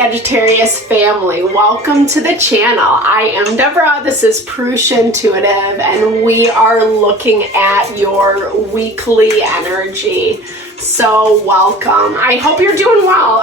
Sagittarius family, welcome to the channel. I am Deborah, this is Purusha Intuitive, and we are looking at your weekly energy. So welcome. I hope you're doing well.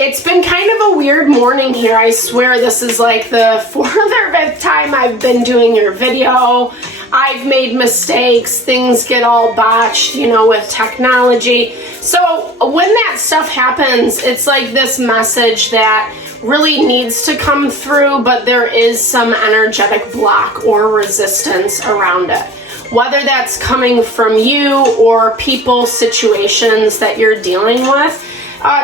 It's been kind of a weird morning here. I swear this is like the 4th or 5th time I've been doing your video. I've made mistakes, things get all botched, with technology. So when that stuff happens, it's like this message that really needs to come through, but there is some energetic block or resistance around it. Whether that's coming from you or people, situations that you're dealing with,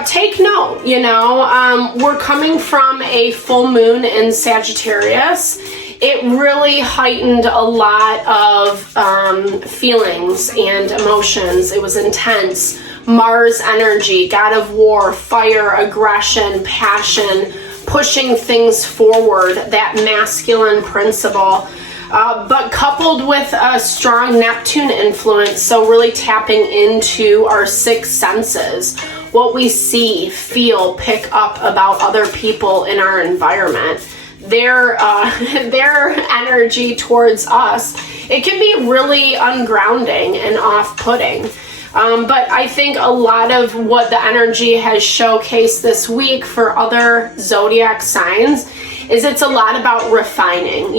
take note, we're coming from a full moon in Sagittarius. It really heightened a lot of feelings and emotions. It was intense. Mars energy, God of war, fire, aggression, passion, pushing things forward, that masculine principle. But coupled with a strong Neptune influence, so really tapping into our 6 senses, what we see, feel, pick up about other people in our environment. Their energy towards us, it can be really ungrounding and off-putting. But I think a lot of what the energy has showcased this week for other zodiac signs is it's a lot about refining,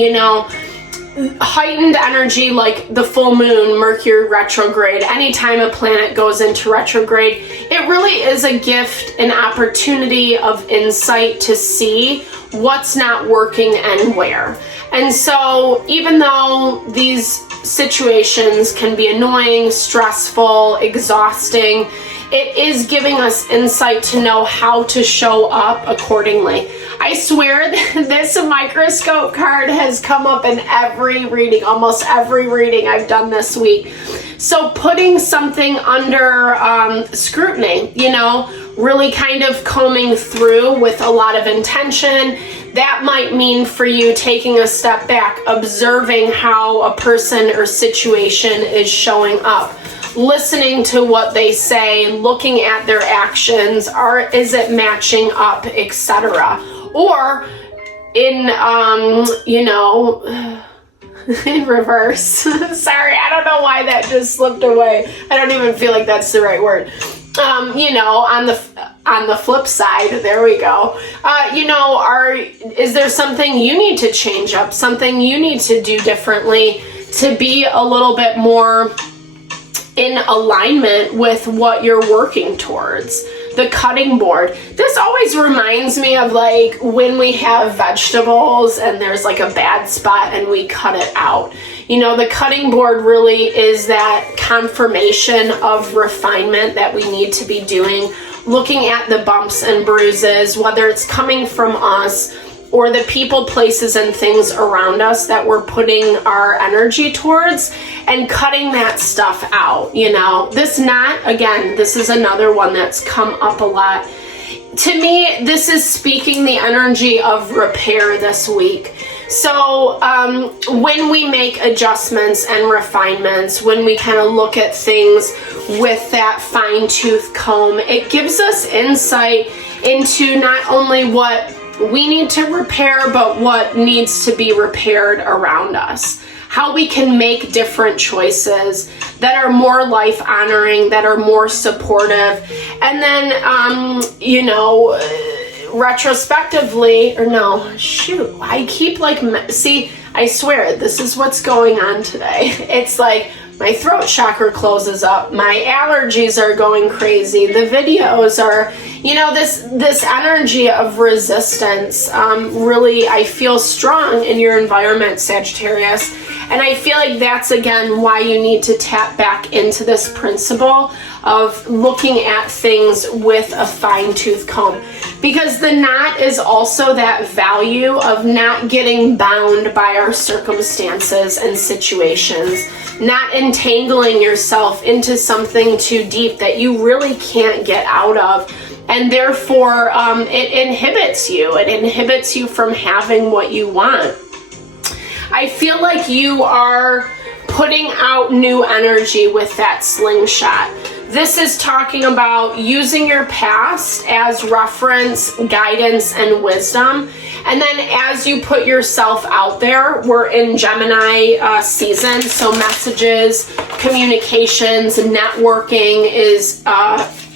heightened energy like the full moon, Mercury retrograde, anytime a planet goes into retrograde, it really is a gift, an opportunity of insight to see what's not working and where. And so even though these situations can be annoying, stressful, exhausting, it is giving us insight to know how to show up accordingly. I swear this microscope card has come up in every reading, almost every reading I've done this week. So putting something under scrutiny, really kind of combing through with a lot of intention. That might mean for you taking a step back, observing how a person or situation is showing up, listening to what they say, looking at their actions, is it matching up, etc. Or in, in reverse. Sorry, I don't know why that just slipped away. I don't even feel like that's the right word. On the flip side, there we go. Is there something you need to change up, something you need to do differently to be a little bit more in alignment with what you're working towards? The cutting board. This always reminds me of like when we have vegetables and there's like a bad spot and we cut it out. The cutting board really is that confirmation of refinement that we need to be doing, looking at the bumps and bruises, whether it's coming from us or the people, places, and things around us that we're putting our energy towards, and cutting that stuff out. This is another one that's come up a lot. To me, this is speaking the energy of repair this week. So when we make adjustments and refinements, when we kind of look at things with that fine-tooth comb, it gives us insight into not only what we need to repair, but what needs to be repaired around us. How we can make different choices that are more life-honoring, that are more supportive. And then, retrospectively, I swear, this is what's going on today. It's like my throat chakra closes up, my allergies are going crazy, the videos are, this energy of resistance, really, I feel strong in your environment, Sagittarius. And I feel like that's, again, why you need to tap back into this principle of looking at things with a fine-tooth comb. Because the knot is also that value of not getting bound by our circumstances and situations, not entangling yourself into something too deep that you really can't get out of. And therefore, it inhibits you. It inhibits you from having what you want. I feel like you are putting out new energy with that slingshot. This is talking about using your past as reference, guidance, and wisdom. And then as you put yourself out there, we're in Gemini season, so messages, communications, networking is,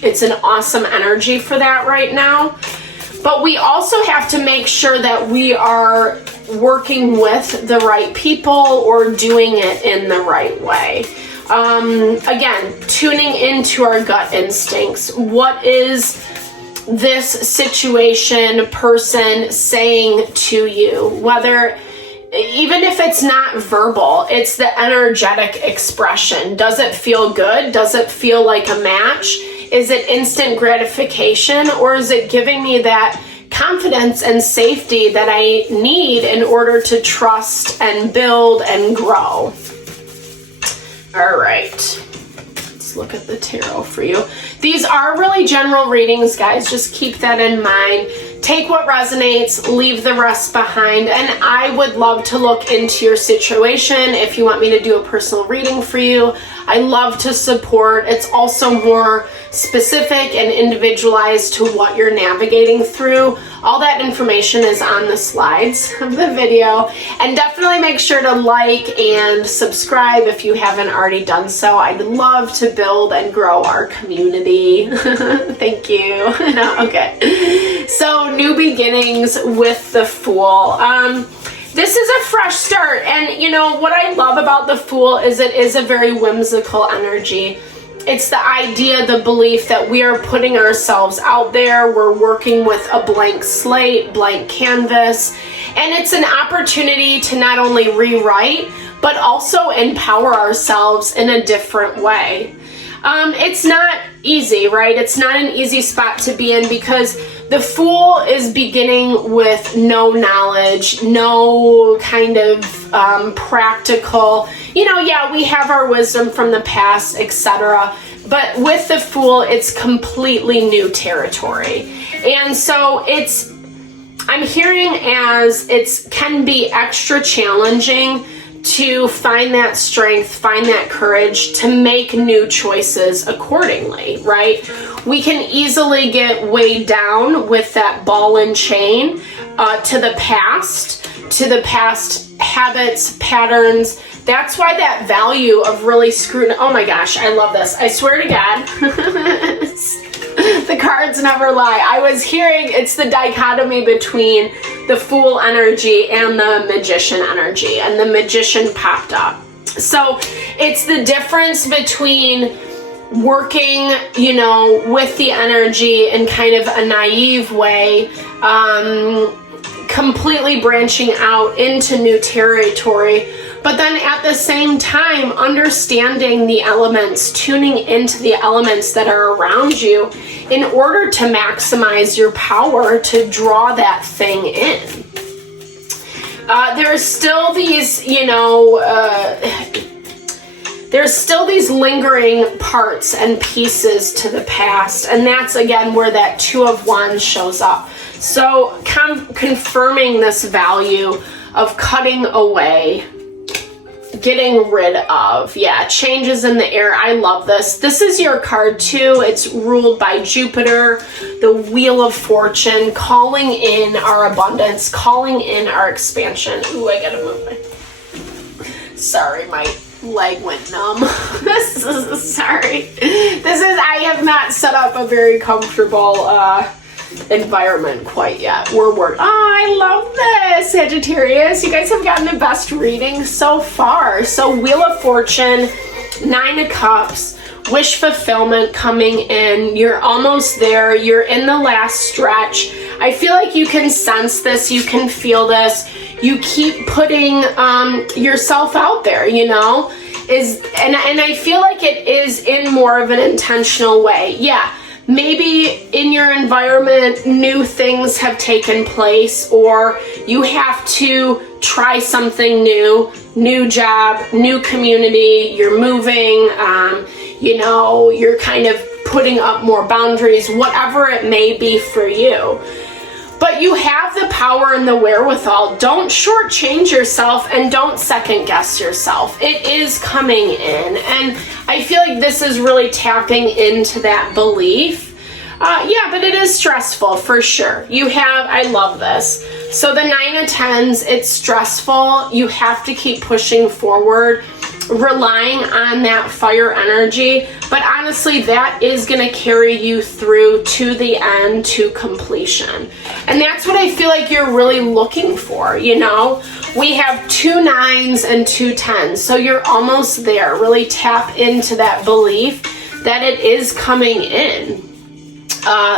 it's an awesome energy for that right now. But we also have to make sure that we are working with the right people or doing it in the right way. Again, tuning into our gut instincts. What is this situation, person saying to you? Whether, even if it's not verbal, it's the energetic expression. Does it feel good? Does it feel like a match? Is it instant gratification, or is it giving me that confidence and safety that I need in order to trust and build and grow? All right, let's look at the tarot for you. These are really general readings, guys. Just keep that in mind. Take what resonates, leave the rest behind, and I would love to look into your situation if you want me to do a personal reading for you. I love to support. It's also more specific and individualized to what you're navigating through. All that information is on the slides of the video. And definitely make sure to like and subscribe if you haven't already done so. I'd love to build and grow our community. Thank you. Okay. So, new beginnings with the Fool. This is a fresh start, and you know what I love about the Fool is it is a very whimsical energy. It's the idea, the belief that we are putting ourselves out there, we're working with a blank slate, blank canvas, and it's an opportunity to not only rewrite, but also empower ourselves in a different way. It's not easy, right? It's not an easy spot to be in because the Fool is beginning with no knowledge, no kind of practical, yeah, we have our wisdom from the past, etc. But with the Fool, it's completely new territory. And so I'm hearing as it can be extra challenging to find that strength, find that courage to make new choices accordingly, right? We can easily get weighed down with that ball and chain to the past habits, patterns. That's why that value of really scrutinizing. Oh my gosh, I love this. I swear to God. The cards never lie. I was hearing it's the dichotomy between the Fool energy and the Magician energy, and the Magician popped up. So it's the difference between working, with the energy in kind of a naive way, completely branching out into new territory, but then at the same time understanding the elements, tuning into the elements that are around you in order to maximize your power to draw that thing in. There's still these, there's still these lingering parts and pieces to the past, and that's again where that Two of Wands shows up. So confirming this value of cutting away, getting rid of, changes in the air. I love this. This is your card too. It's ruled by Jupiter, the Wheel of Fortune, calling in our abundance, calling in our expansion. Ooh, I gotta move. Sorry, my leg went numb. Sorry. I have not set up a very comfortable environment quite yet. I love this, Sagittarius. You guys have gotten the best reading so far. So Wheel of Fortune, Nine of Cups, wish fulfillment coming in. You're almost there. You're in the last stretch. I feel like you can sense this. You can feel this. You keep putting yourself out there, and I feel like it is in more of an intentional way. Yeah. Maybe in your environment, new things have taken place, or you have to try something new job, new community, you're moving, you're kind of putting up more boundaries, whatever it may be for you. But you have the power and the wherewithal. Don't shortchange yourself and don't second guess yourself. It is coming in. And I feel like this is really tapping into that belief. Yeah, but it is stressful for sure. I love this. So the 9 of 10s, it's stressful. You have to keep pushing forward, relying on that fire energy. But honestly, that is going to carry you through to the end, to completion. And that's what I feel like you're really looking for, you know? We have 2 9s and 2 10s. So you're almost there. Really tap into that belief that it is coming in.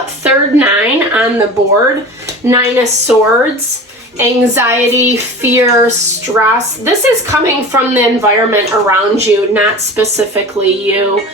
Third 9 on the board, 9 of Swords, anxiety, fear, stress. This is coming from the environment around you, not specifically you.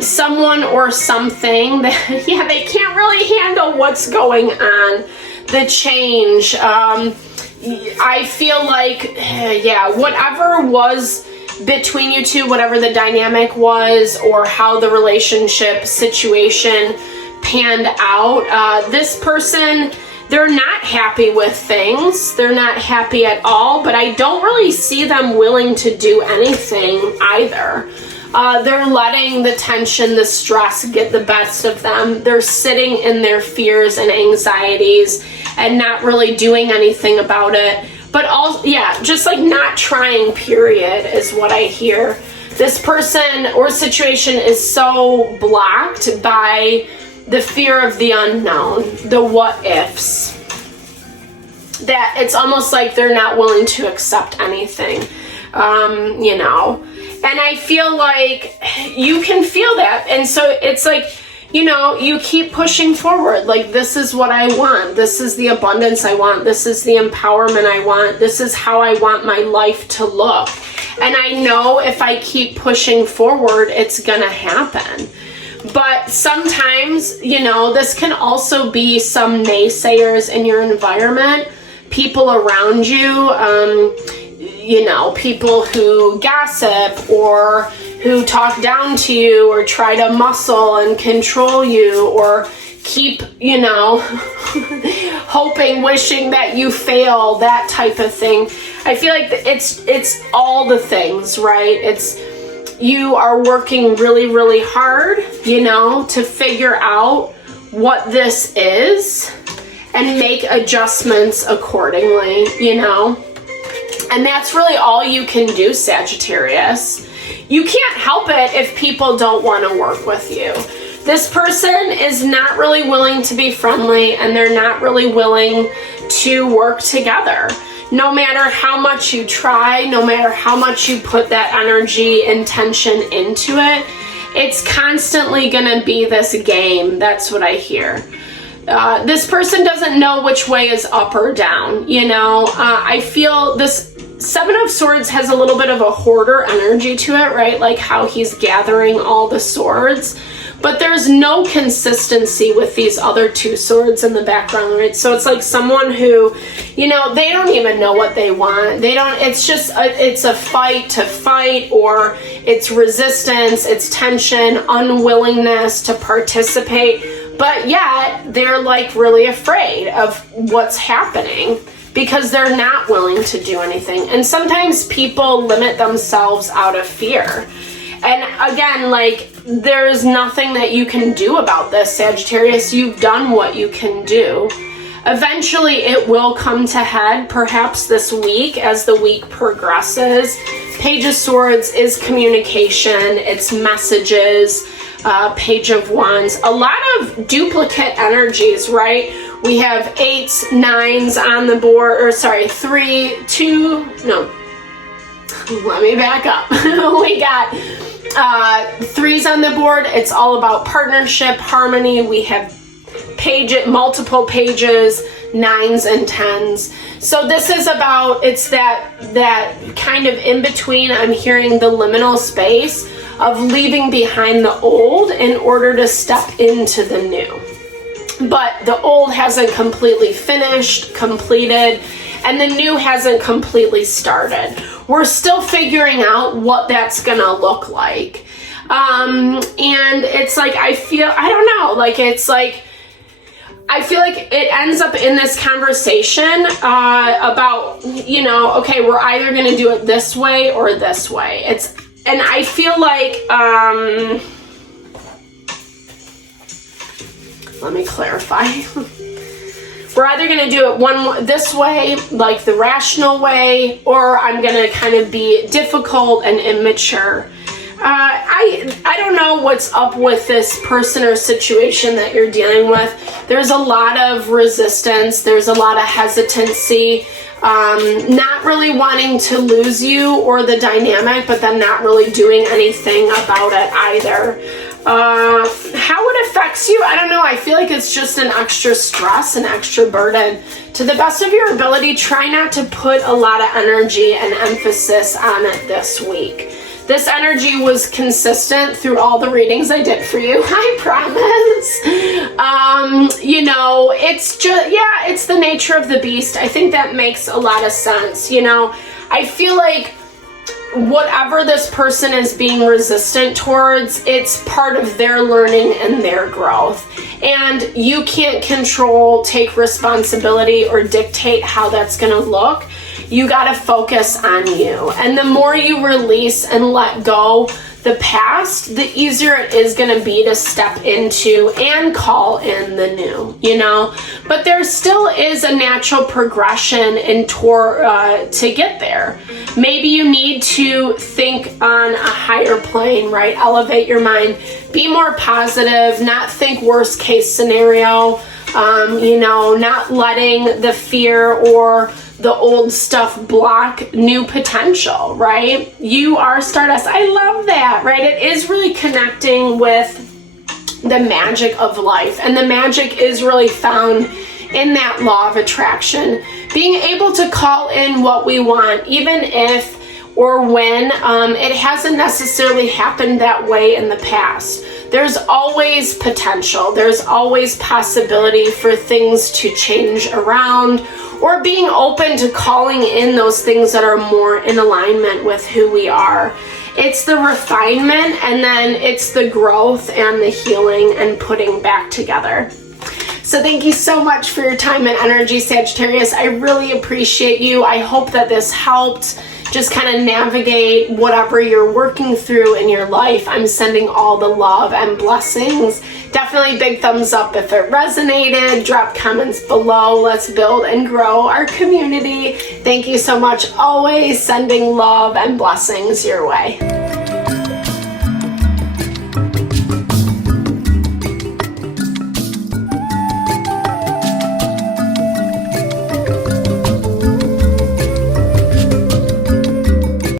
Someone or something that, yeah, they can't really handle what's going on, the change. I feel like, yeah, whatever was between you two, whatever the dynamic was or how the relationship situation panned out, this person, they're not happy with things. They're not happy at all, but I don't really see them willing to do anything either. They're letting the tension, the stress get the best of them. They're sitting in their fears and anxieties and not really doing anything about it. But also, yeah, just like not trying, period, is what I hear. This person or situation is so blocked by the fear of the unknown, the what ifs, that it's almost like they're not willing to accept anything, you know. And I feel like you can feel that. And so it's like, you know, you keep pushing forward. Like, this is what I want. This is the abundance I want. This is the empowerment I want. This is how I want my life to look. And I know if I keep pushing forward, it's gonna happen. But sometimes, you know, this can also be some naysayers in your environment, people around you, you know, people who gossip or who talk down to you or try to muscle and control you or keep, you know, hoping, wishing that you fail, that type of thing. I feel like it's all the things, right? You are working really, really hard, you know, to figure out what this is and make adjustments accordingly, you know. And that's really all you can do, Sagittarius. You can't help it if people don't want to work with you. This person is not really willing to be friendly and they're not really willing to work together. No matter how much you try, no matter how much you put that energy, intention into it, it's constantly gonna be this game. That's what I hear. This person doesn't know which way is up or down, you know. I feel this 7 of Swords has a little bit of a hoarder energy to it, right? Like how he's gathering all the swords. But there's no consistency with these other 2 swords in the background, right? So it's like someone who, you know, they don't even know what they want. It's just, it's a fight to fight, or it's resistance, it's tension, unwillingness to participate. But yet they're like really afraid of what's happening because they're not willing to do anything. And sometimes people limit themselves out of fear. And again, like, there's nothing that you can do about this, Sagittarius. You've done what you can do. Eventually, it will come to head, perhaps this week, as the week progresses. Page of Swords is communication, it's messages, Page of Wands. A lot of duplicate energies, right? We have 8s, 9s on the board, or sorry, 3, 2, no. Let me back up. We got 3s on the board. It's all about partnership, harmony. We have multiple pages, 9s and 10s. So this is about, it's that kind of in between. I'm hearing the liminal space of leaving behind the old in order to step into the new. But the old hasn't completely finished, completed, and the new hasn't completely started. We're still figuring out what that's gonna look like. And it's like, I don't know, like, it's like, I feel like it ends up in this conversation about, you know, okay, we're either going to do it this way or this way. And I feel like, let me clarify. We're either going to do it this way, like the rational way, or I'm going to kind of be difficult and immature. I don't know what's up with this person or situation that you're dealing with. There's a lot of resistance. There's a lot of hesitancy. Not really wanting to lose you or the dynamic, but then not really doing anything about it either. How it affects you, I don't know. I feel like it's just an extra stress, an extra burden. To the best of your ability, try not to put a lot of energy and emphasis on it this week. This energy was consistent through all the readings I did for you, I promise. You know, it's just, yeah, it's the nature of the beast. I think that makes a lot of sense. You know, I feel like whatever this person is being resistant towards, it's part of their learning and their growth. And you can't control, take responsibility, or dictate how that's going to look. You got to focus on you. And the more you release and let go the past, the easier it is going to be to step into and call in the new, you know. But there still is a natural progression to get there. Maybe you need to think on a higher plane, right? Elevate your mind. Be more positive, not think worst case scenario, you know, not letting the fear or the old stuff block new potential, right? You are Stardust. I love that, right? It is really connecting with the magic of life. And the magic is really found in that law of attraction. Being able to call in what we want, even if or when it hasn't necessarily happened that way in the past. There's always potential. There's always possibility for things to change around, or being open to calling in those things that are more in alignment with who we are. It's the refinement, and then it's the growth and the healing and putting back together. So thank you so much for your time and energy, Sagittarius. I really appreciate you. I hope that this helped just kind of navigate whatever you're working through in your life. I'm sending all the love and blessings. Definitely big thumbs up if it resonated. Drop comments below. Let's build and grow our community. Thank you so much. Always sending love and blessings your way.